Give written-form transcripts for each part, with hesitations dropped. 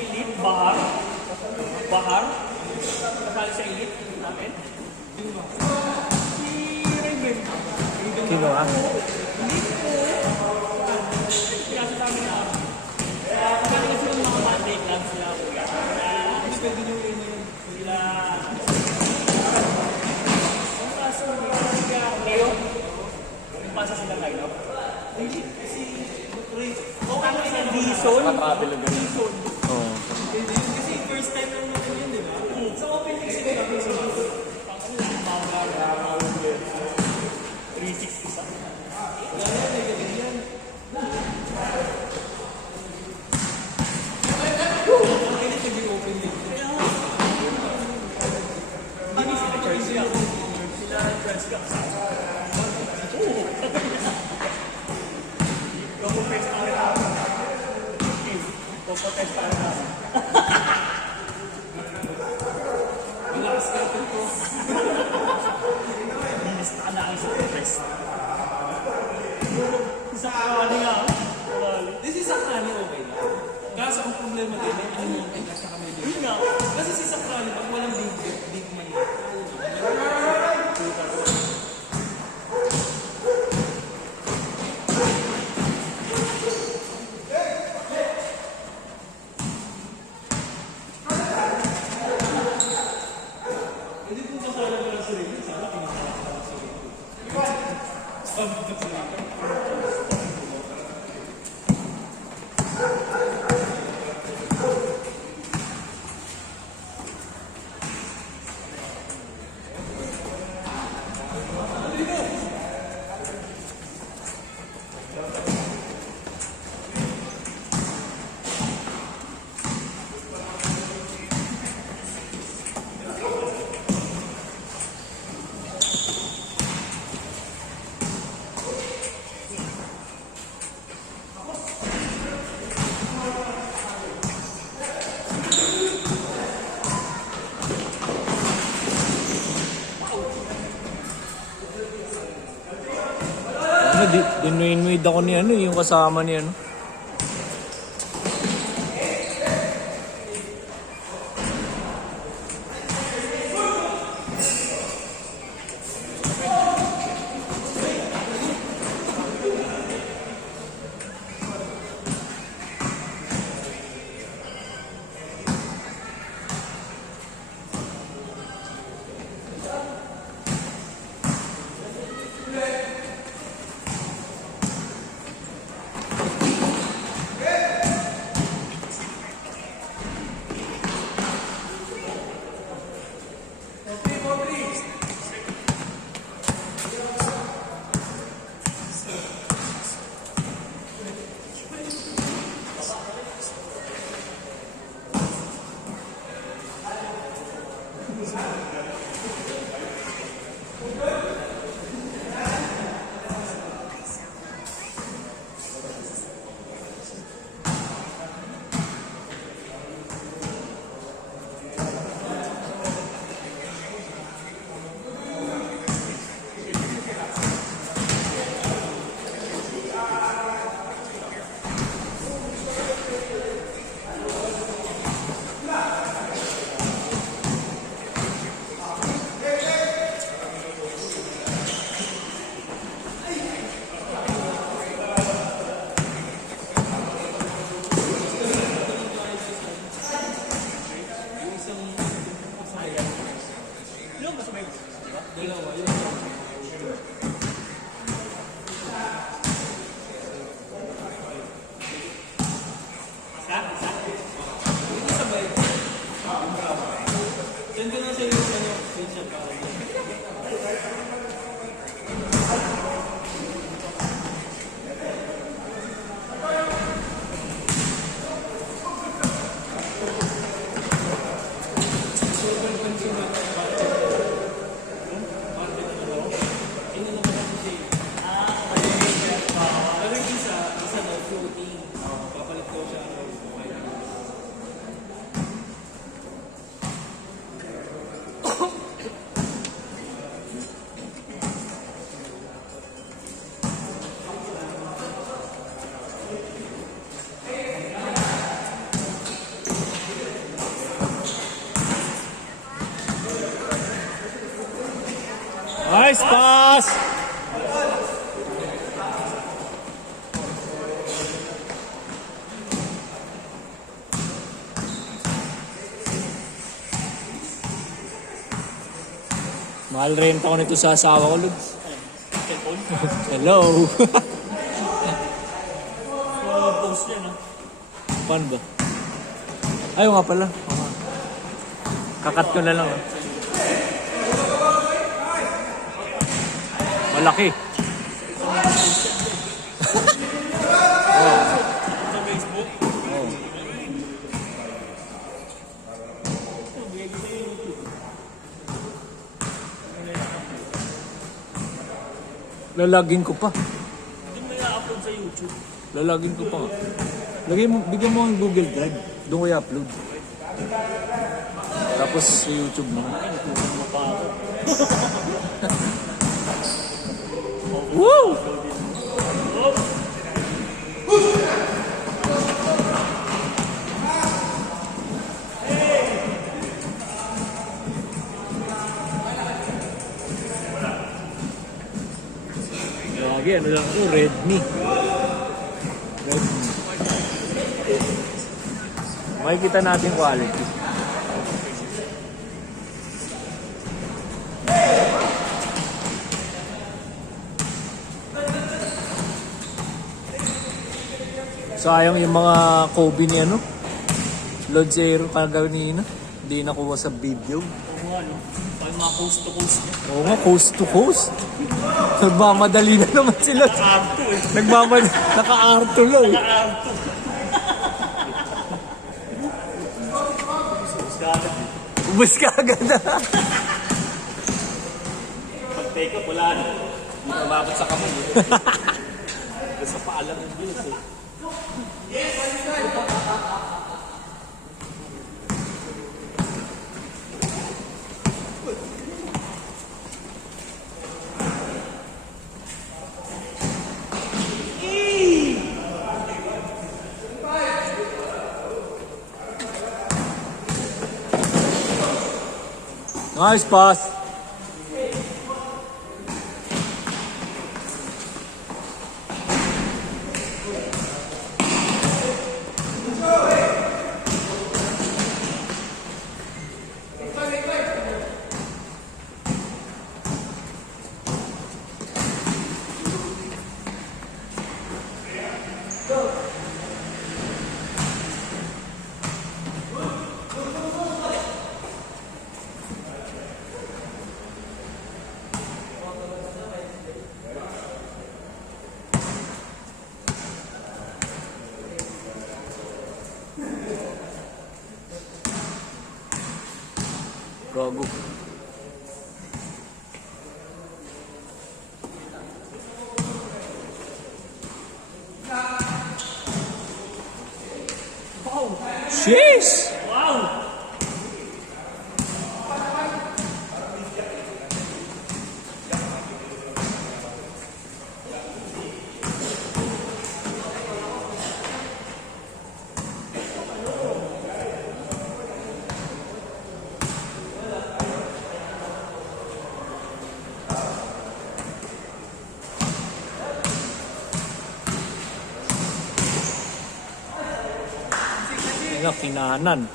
elite, Bahar. Bahar. Kasali sa elite namin. Si Raymond. Sino ah? Elite po. Kaya sa namin na kasali kasi yung mga Monday clubs sila. Hindi pwede nyo yun sila. Ang kaso nila Leo. Yung pasa sila kayo. Hindi. Kasi okay mo sila Dison. Katravel agad. Dison. Oo. Kasi first time lang natin yun, di ba? Sa open mix sila kami sa Dison. Pang lang, mga 360 sa. Wala yan, negative yan. Ang init naging open mix. Hindi sila choice yan. Sila choice ka. Oo. Go-confess pa rin ako. Go-confess pa rin ako. Relax ka ito ko. Minista ka na ang sa confess. Isang kawali nga. This is Sakrani okay na. Kaso ang problema din ay ano yung tingkas na kami dito. Yun nga. Kasi si Sakrani pag walang big man yun. Hindi kung kasala ko lang sarili, sana pinasala ko lang sarili. Sabi ko sarili. Dinuinwid ako ni ano, yung kasama ni ano. Papalit ko siya. Nice pass! Mahal rin ako nito sa asawa ko, Lods. Cellphone. Hello! So, post yan, no? Paano ba? Ayaw nga pala. Kakat ko na lang. Ah. Malaki. Sa Facebook. Oh. Lalagin ko pa. Hindi mo i-upload sa YouTube. Lalagin ko pa nga. Bigyan mo ang Google Drive. Doon ko i-upload. Tapos sa YouTube mo. Tutunan mo pa ako. Woo! Oh! Lagi, ano lang ito? Redmi. Redmi. Makikita natin quality. Sayang yung mga Kobe ni ano? Lord Zero kanina. Hindi nakuha sa video. Oo nga, no? Pag mga coast to coast niya. Oo nga, coast to coast. Nagmamadali na naman sila. Naka-arto eh. Naka-arto lang. Naka-arto. Ubus ka agad na. Pag take up, wala na. Hindi ka mabot sa kamay. Sa paalam ng bilis eh. Nice pass. Gago. Wow! Sheesh! Wow! Nga, kinanan.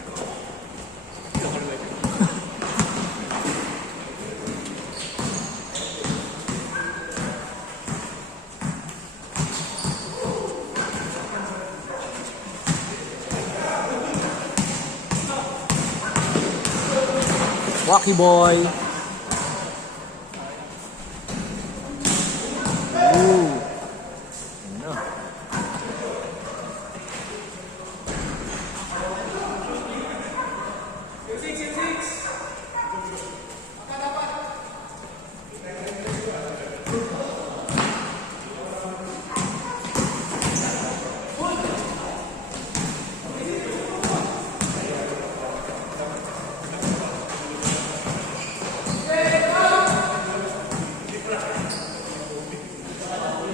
Wacky boy. Ooh. Ano?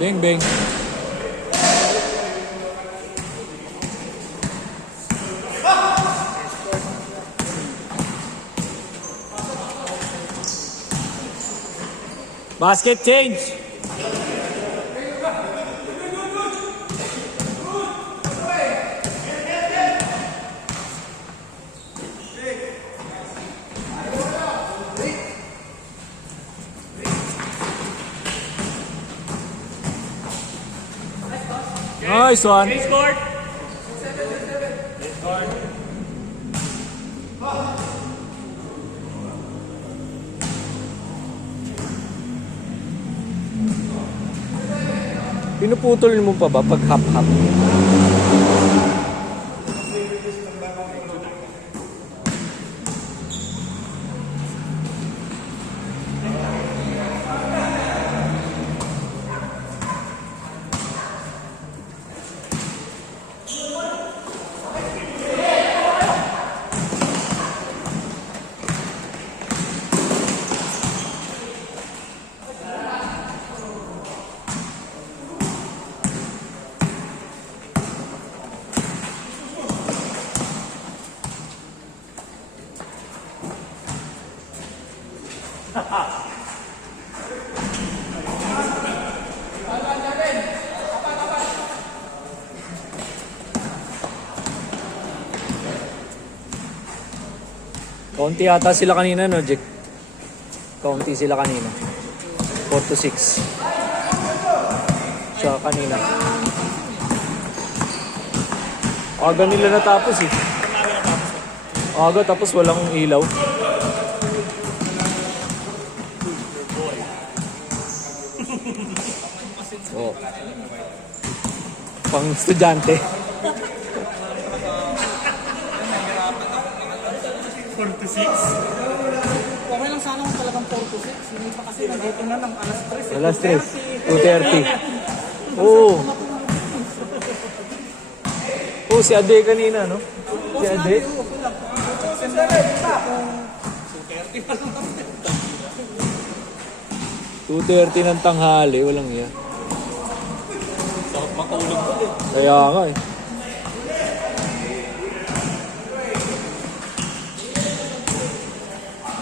Bing, bing. Basket change. Nice one. They scored. Pinuputol mo pa ba pag hap-hap? Kaunti yata sila kanina, no, Jack? Kaunti sila kanina. 4-6. Siya kanina. Aga nila natapos eh. Aga tapos walang ilaw. Oh. Pang estudyante. 4-6. Okay lang sana kung talagang 4-6. Hindi pa kasi nandito na ng alas 3. Alas 3. 2:30. Oo. Oh, si Ade kanina, no? Si Ade. 2:30 ng tanghali, walang iya. Sarap makaulig ko eh. Kaya nga eh.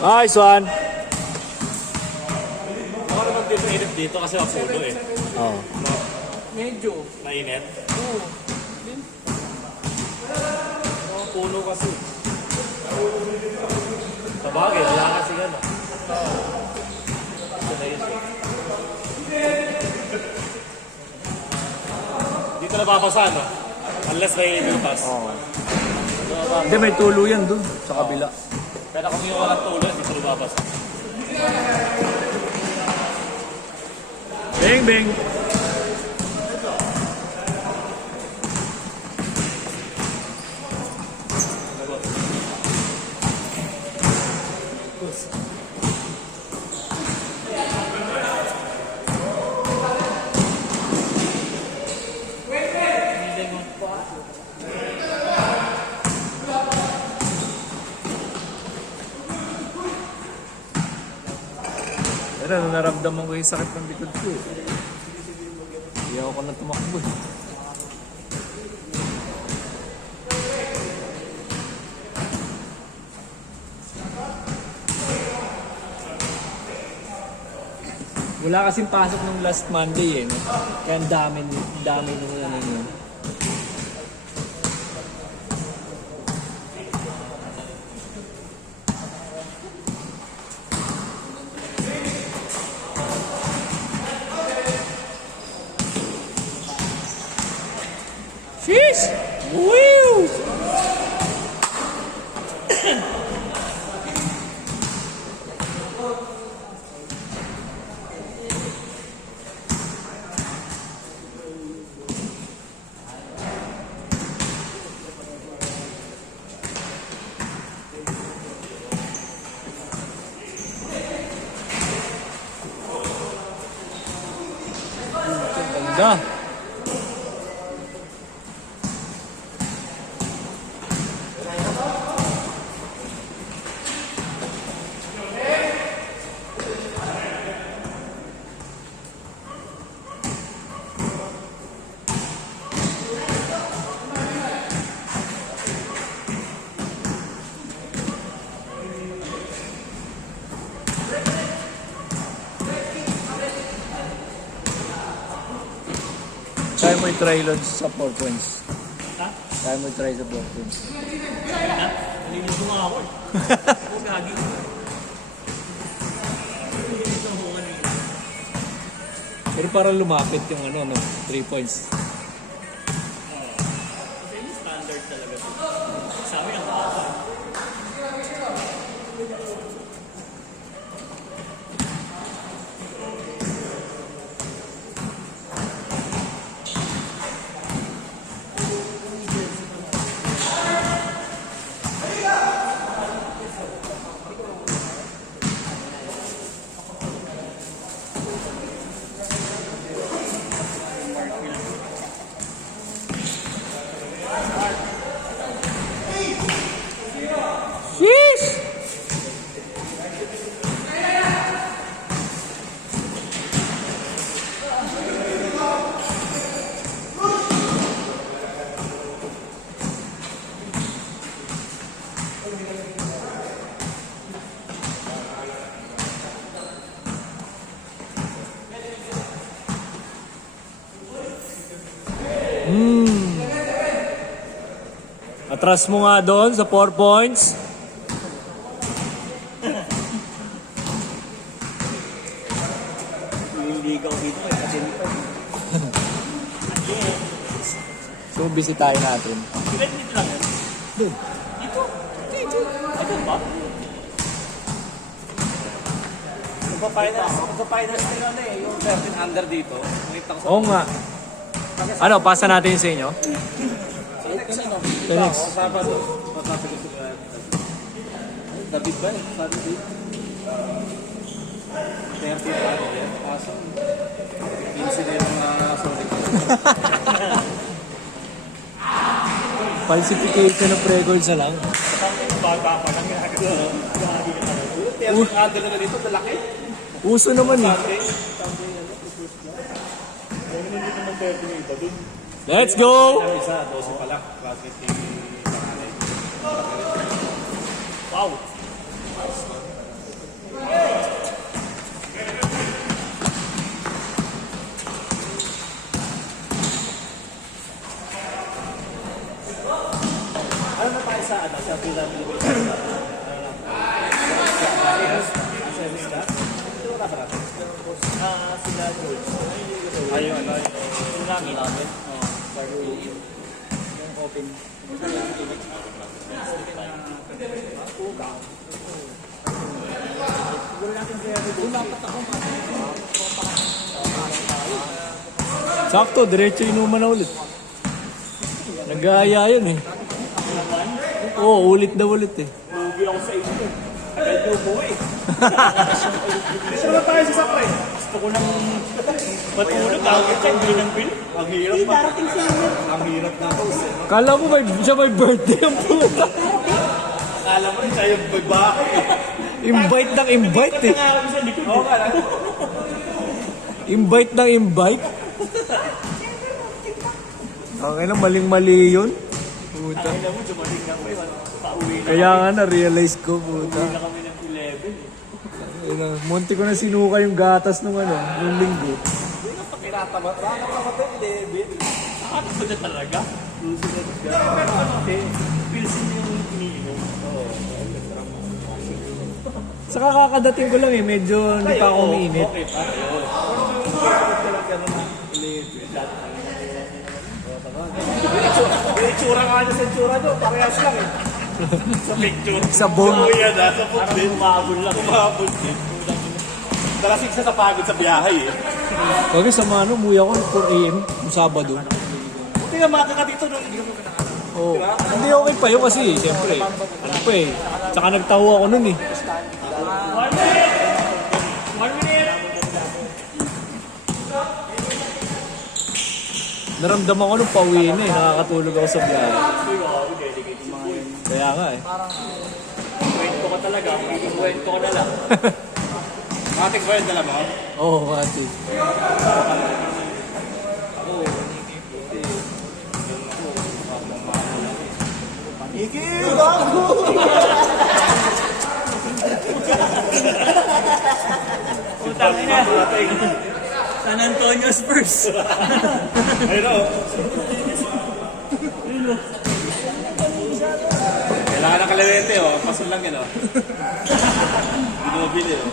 Nice one. Ako naman din mainit dito kasi ako eh. Oh. Medyo. Mainit. Oo. Ang puno kasi. Sa bagay, wala kasi yan. Ito na yun. Dito nababasa, no? Unless may lutas. Oh. Hindi, may tulo yan dun sa kabila. Pero kung yung walang tulo, dito nababasa. Bing, bing. Pero naramdaman ko yung sakit ng likod ko eh. Hindi ako na tumakbo eh. Wala kasing pasok nung last Monday eh. No? Kaya ang dami nung ano yun. Sheesh! Woo! Ganda. mo i-try Lods sa 4 points. Ha? Kaya mo i-try sa 4 points. Ha? Nalinis mo nga ako eh. Ako gagi. Nalinis ako kanina. Pero parang lumapit yung ano, no? 3 points. Kasi yung standard talaga ito. Sa amin ang kakasa. Sheesh! Atras mo nga doon sa 4 points. Hindi ikaw dito eh. Kasi hindi pa. So, bisitahin natin. Ilan dito lang yan? Doon. Dito? Dito? Ito ba? Magpa-finals din ano eh, yung 13 under dito. Nakita ko sa Oo nga. Ano, pasa natin sa inyo? Phoenix. Sabado. Matapos ko sila. David ba eh? Sabi dito. 30 pa yan. Kaso, 15 na yung mga sorry. Falsification of records na lang. Bata pa lang yan. Gagi ka talaga. 13 under na dito, malaki. Uso naman eh. Let's go! Yung isa, 12 pa lang. Bakit yung panganay? Wow! Ano na tayo sa ano? Sa PWA? Sila George. Ayun, ano? Yung namin. Yung open. Sakto, diretso inuman na ulit. Nag-aaya yun eh. Oo, ulit na ulit eh. Lugi ako sa inyo. Agad nyo po eh. Dito naman tayo sa Sakre. Gusto ko nang matulog. Agad siya, hindi ng bill. Ang hirap na. Ang hirap na to. Kala mo siya may birthday ang puta. Akala mo rin siya yung babae. Invite ng invite eh. Nangarap sa likod. Oo ka lang. Invite ng invite. Okay na, maling-mali yun. Puta. Alam mo, dumating na kami. Pauwi na. Kaya nga na-realize ko, puta. Pauwi na kami ng 11. Ayun na, munti ko na sinuka yung gatas nung ano, yung linggo. Kinatabat. Bakit kapatid? David. Nakakatawa na talaga. Susunod ka. Pero ano kasi, pilsin yung iniinom. Sa kakadating ko lang eh, medyo hindi pa ako umiinit. Okay pa. Ayun. Yung itsura nga niya sa itsura nyo. Parehas lang eh. Sa picture. Sa bong. Oo yan ha. Sa food Parang din. umabol lang. Umabot din. Dalasig siya sa pagod sa biyahe eh. Kaya sa mano, umuwi ako ng 4 AM, yung Sabado. Buti nga maka ka dito nung Oh, hindi okay pa yun kasi, siyempre. Ano pa eh. Tsaka nagtawa ako nun eh. 1 minute! 1 minute! Naramdaman ko nung pauwi na eh, nakakatulog ako sa biyahe. Kaya nga eh. Kwento ka talaga. Kwento ka na lang. matik ba yun dala mo? Oo, oh, mati. Iki! Gago! Utang na. San Antonio Spurs. Ayun o. Kailangan ng kalawete o. Paso lang yan o. Binubili o.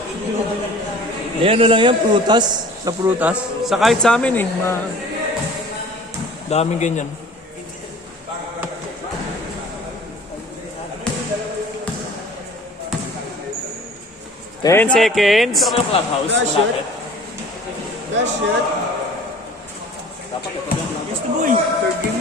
Eh, ano lang yan, prutas. Sa prutas. Sa kahit sa amin eh. Daming ganyan. Ten seconds. Ito yung clubhouse. Malapit. That's shit. Dapat ito lang. Yes, the boy. Third game